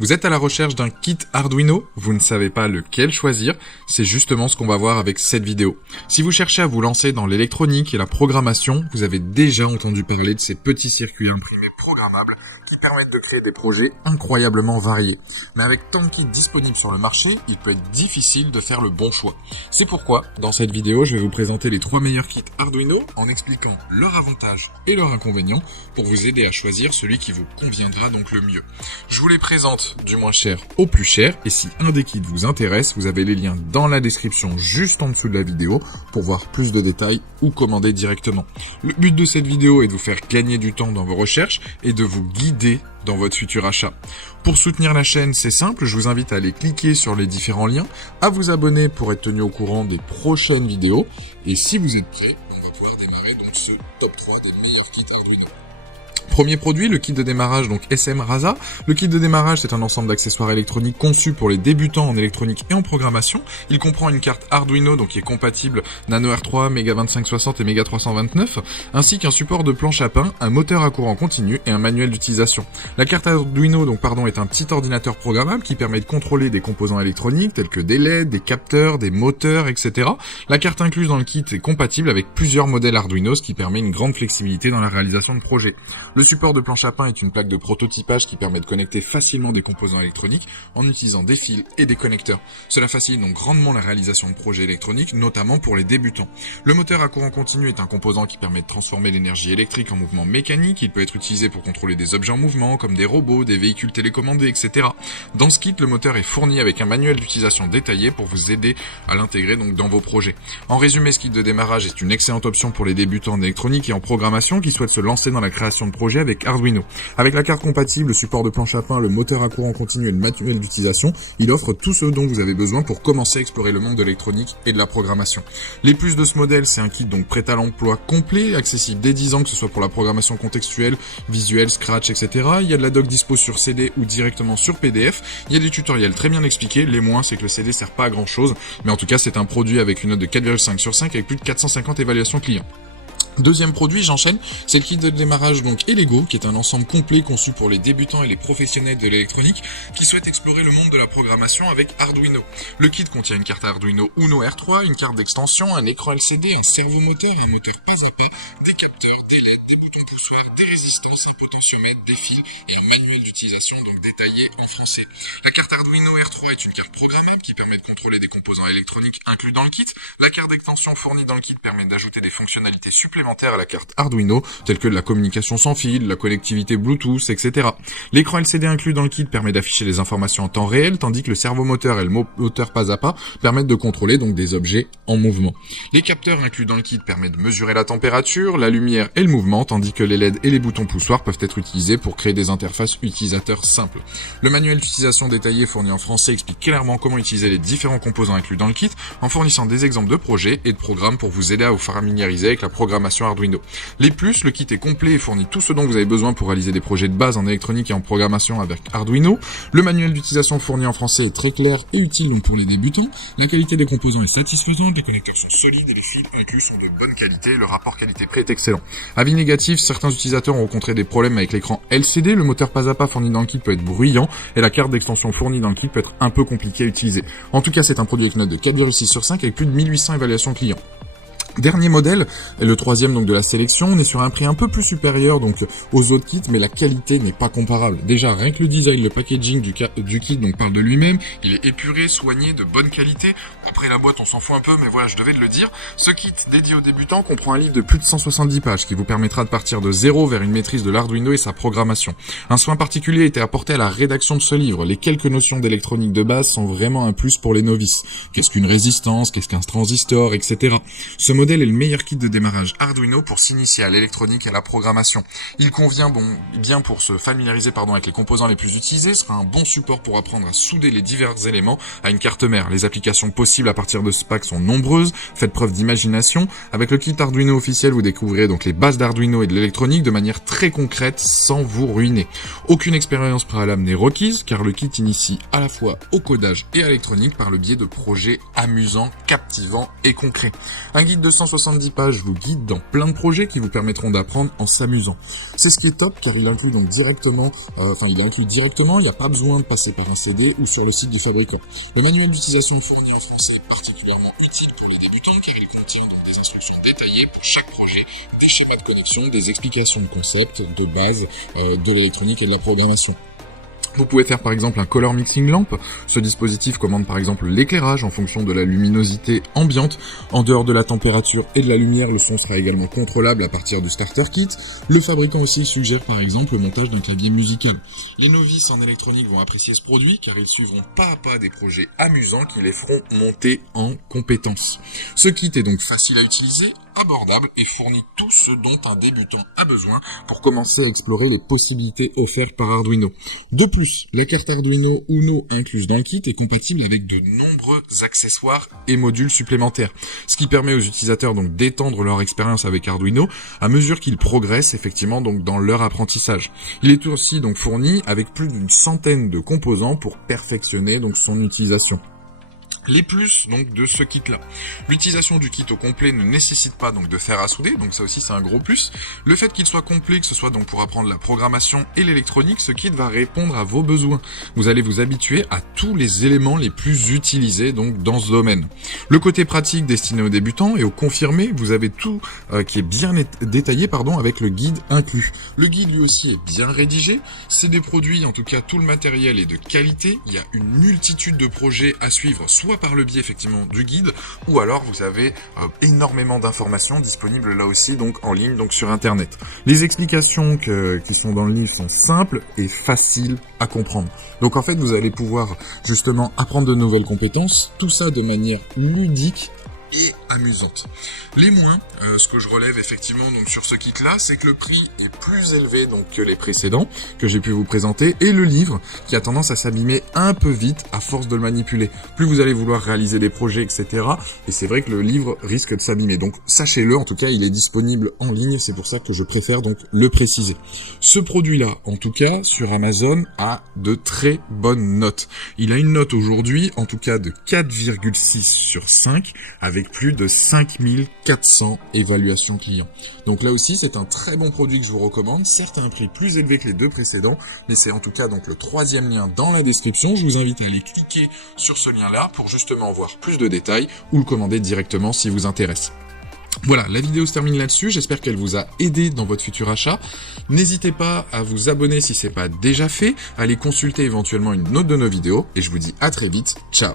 Vous êtes à la recherche d'un kit Arduino? Vous ne savez pas lequel choisir? C'est justement ce qu'on va voir avec cette vidéo. Si vous cherchez à vous lancer dans l'électronique et la programmation, vous avez déjà entendu parler de ces petits circuits imprimés programmables qui permettent de créer des projets incroyablement variés. Mais avec tant de kits disponibles sur le marché, il peut être difficile de faire le bon choix. C'est pourquoi, dans cette vidéo, je vais vous présenter les 3 meilleurs kits Arduino en expliquant leurs avantages et leurs inconvénients pour vous aider à choisir celui qui vous conviendra donc le mieux. Je vous les présente du moins cher au plus cher, et si un des kits vous intéresse, vous avez les liens dans la description juste en dessous de la vidéo pour voir plus de détails ou commander directement. Le but de cette vidéo est de vous faire gagner du temps dans vos recherches et de vous guider dans votre futur achat. Pour soutenir la chaîne, c'est simple, je vous invite à aller cliquer sur les différents liens, à vous abonner pour être tenu au courant des prochaines vidéos, et si vous êtes prêts, on va pouvoir démarrer donc ce top 3 des meilleurs kits Arduino. Premier produit, le kit de démarrage donc SM Rasa. Le kit de démarrage, c'est un ensemble d'accessoires électroniques conçus pour les débutants en électronique et en programmation. Il comprend une carte Arduino donc qui est compatible Nano R3, Mega 2560 et Mega 329, ainsi qu'un support de planche à pain, un moteur à courant continu et un manuel d'utilisation. La carte Arduino est un petit ordinateur programmable qui permet de contrôler des composants électroniques tels que des LED, des capteurs, des moteurs, etc. La carte incluse dans le kit est compatible avec plusieurs modèles Arduino, ce qui permet une grande flexibilité dans la réalisation de projets. Le support de planche à pain est une plaque de prototypage qui permet de connecter facilement des composants électroniques en utilisant des fils et des connecteurs. Cela facilite donc grandement la réalisation de projets électroniques, notamment pour les débutants. Le moteur à courant continu est un composant qui permet de transformer l'énergie électrique en mouvement mécanique. Il peut être utilisé pour contrôler des objets en mouvement, comme des robots, des véhicules télécommandés, etc. Dans ce kit, le moteur est fourni avec un manuel d'utilisation détaillé pour vous aider à l'intégrer donc dans vos projets. En résumé, ce kit de démarrage est une excellente option pour les débutants en électronique et en programmation qui souhaitent se lancer dans la création de projets avec Arduino. Avec la carte compatible, le support de planche à pain, le moteur à courant continu et le manuel d'utilisation, il offre tout ce dont vous avez besoin pour commencer à explorer le monde de l'électronique et de la programmation. Les plus de ce modèle, c'est un kit donc prêt à l'emploi complet, accessible dès 10 ans, que ce soit pour la programmation contextuelle, visuelle, Scratch, etc. Il y a de la doc dispo sur CD ou directement sur PDF. Il y a des tutoriels très bien expliqués. Les moins, c'est que le CD sert pas à grand chose, mais en tout cas, c'est un produit avec une note de 4,5 sur 5 avec plus de 450 évaluations clients. Deuxième produit, j'enchaîne, c'est le kit de démarrage donc Elego, qui est un ensemble complet conçu pour les débutants et les professionnels de l'électronique qui souhaitent explorer le monde de la programmation avec Arduino. Le kit contient une carte Arduino Uno R3, une carte d'extension, un écran LCD, un servomoteur, un moteur pas à pas, des capteurs, des LED, des boutons poussoirs, des résistances, un potentiomètre, des fils et un manuel d'utilisation donc détaillé en français. La carte Arduino R3 est une carte programmable qui permet de contrôler des composants électroniques inclus dans le kit. La carte d'extension fournie dans le kit permet d'ajouter des fonctionnalités supplémentaires à la carte Arduino, telles que la communication sans fil, la connectivité Bluetooth, etc. L'écran LCD inclus dans le kit permet d'afficher les informations en temps réel, tandis que le servomoteur et le moteur pas à pas permettent de contrôler donc des objets en mouvement. Les capteurs inclus dans le kit permettent de mesurer la température, la lumière et le mouvement, tandis que les LED et les boutons poussoirs peuvent être utilisés pour créer des interfaces utilisateurs simples. Le manuel d'utilisation détaillé fourni en français explique clairement comment utiliser les différents composants inclus dans le kit, en fournissant des exemples de projets et de programmes pour vous aider à vous familiariser avec la programmation Arduino. Les plus, le kit est complet et fournit tout ce dont vous avez besoin pour réaliser des projets de base en électronique et en programmation avec Arduino. Le manuel d'utilisation fourni en français est très clair et utile donc pour les débutants. La qualité des composants est satisfaisante, les connecteurs sont solides et les fils inclus sont de bonne qualité. Le rapport qualité-prix est excellent. Avis négatif, certains utilisateurs ont rencontré des problèmes avec l'écran LCD, le moteur pas à pas fourni dans le kit peut être bruyant et la carte d'extension fournie dans le kit peut être un peu compliquée à utiliser. En tout cas, c'est un produit avec une note de 4,6 sur 5 avec plus de 1800 évaluations clients. Dernier modèle, et le troisième donc de la sélection, on est sur un prix un peu plus supérieur donc aux autres kits, mais la qualité n'est pas comparable. Déjà, rien que le design, le packaging du kit donc parle de lui-même, il est épuré, soigné, de bonne qualité. Après la boîte, on s'en fout un peu, mais voilà, je devais le dire. Ce kit dédié aux débutants comprend un livre de plus de 170 pages qui vous permettra de partir de zéro vers une maîtrise de l'Arduino et sa programmation. Un soin particulier a été apporté à la rédaction de ce livre. Les quelques notions d'électronique de base sont vraiment un plus pour les novices. Qu'est-ce qu'une résistance, qu'est-ce qu'un transistor, etc. Ce modèle est le meilleur kit de démarrage Arduino pour s'initier à l'électronique et à la programmation. Il convient bien pour se familiariser avec les composants les plus utilisés, sera un bon support pour apprendre à souder les divers éléments à une carte mère. Les applications possibles à partir de ce pack sont nombreuses, faites preuve d'imagination. Avec le kit Arduino officiel, vous découvrirez donc les bases d'Arduino et de l'électronique de manière très concrète sans vous ruiner. Aucune expérience préalable n'est requise car le kit initie à la fois au codage et à l'électronique par le biais de projets amusants, captivants et concrets. Un guide de 270 pages vous guide dans plein de projets qui vous permettront d'apprendre en s'amusant. C'est ce qui est top car il inclut donc directement, il n'y a pas besoin de passer par un CD ou sur le site du fabricant. Le manuel d'utilisation fourni en français est particulièrement utile pour les débutants car il contient donc des instructions détaillées pour chaque projet, des schémas de connexion, des explications de concepts, de base, de l'électronique et de la programmation. Vous pouvez faire par exemple un color mixing lamp. Ce dispositif commande par exemple l'éclairage en fonction de la luminosité ambiante. En dehors de la température et de la lumière, le son sera également contrôlable à partir du starter kit. Le fabricant aussi suggère par exemple le montage d'un clavier musical. Les novices en électronique vont apprécier ce produit car ils suivront pas à pas des projets amusants qui les feront monter en compétences. Ce kit est donc facile à utiliser, abordable et fournit tout ce dont un débutant a besoin pour commencer à explorer les possibilités offertes par Arduino. De plus, la carte Arduino Uno incluse dans le kit est compatible avec de nombreux accessoires et modules supplémentaires, ce qui permet aux utilisateurs donc d'étendre leur expérience avec Arduino à mesure qu'ils progressent effectivement donc dans leur apprentissage. Il est aussi donc fourni avec plus d'une centaine de composants pour perfectionner donc son utilisation. Les plus donc de ce kit là. L'utilisation du kit au complet ne nécessite pas donc de fer à souder, donc ça aussi c'est un gros plus. Le fait qu'il soit complet, que ce soit donc pour apprendre la programmation et l'électronique, ce kit va répondre à vos besoins. Vous allez vous habituer à tous les éléments les plus utilisés donc dans ce domaine. Le côté pratique destiné aux débutants et aux confirmés, vous avez tout qui est bien détaillé avec le guide inclus. Le guide lui aussi est bien rédigé, c'est des produits, en tout cas tout le matériel est de qualité, il y a une multitude de projets à suivre, soit par le biais effectivement du guide, ou alors vous avez énormément d'informations disponibles là aussi donc en ligne donc sur internet. Les explications qui sont dans le livre sont simples et faciles à comprendre. Donc en fait vous allez pouvoir justement apprendre de nouvelles compétences, tout ça de manière ludique et amusante. Les moins, ce que je relève effectivement donc sur ce kit là, c'est que le prix est plus élevé donc que les précédents que j'ai pu vous présenter, et le livre qui a tendance à s'abîmer un peu vite à force de le manipuler. Plus vous allez vouloir réaliser des projets, etc. Et c'est vrai que le livre risque de s'abîmer. Donc sachez-le, en tout cas il est disponible en ligne, c'est pour ça que je préfère donc le préciser. Ce produit là, en tout cas sur Amazon, a de très bonnes notes. Il a une note aujourd'hui en tout cas de 4,6 sur 5 avec plus de 5400 évaluations clients. Donc là aussi, c'est un très bon produit que je vous recommande. Certes, à un prix plus élevé que les deux précédents, mais c'est en tout cas donc le 3e lien dans la description. Je vous invite à aller cliquer sur ce lien-là pour justement voir plus de détails ou le commander directement si vous intéresse. Voilà, la vidéo se termine là-dessus, j'espère qu'elle vous a aidé dans votre futur achat. N'hésitez pas à vous abonner si ce n'est pas déjà fait, à aller consulter éventuellement une autre de nos vidéos, et je vous dis à très vite, ciao.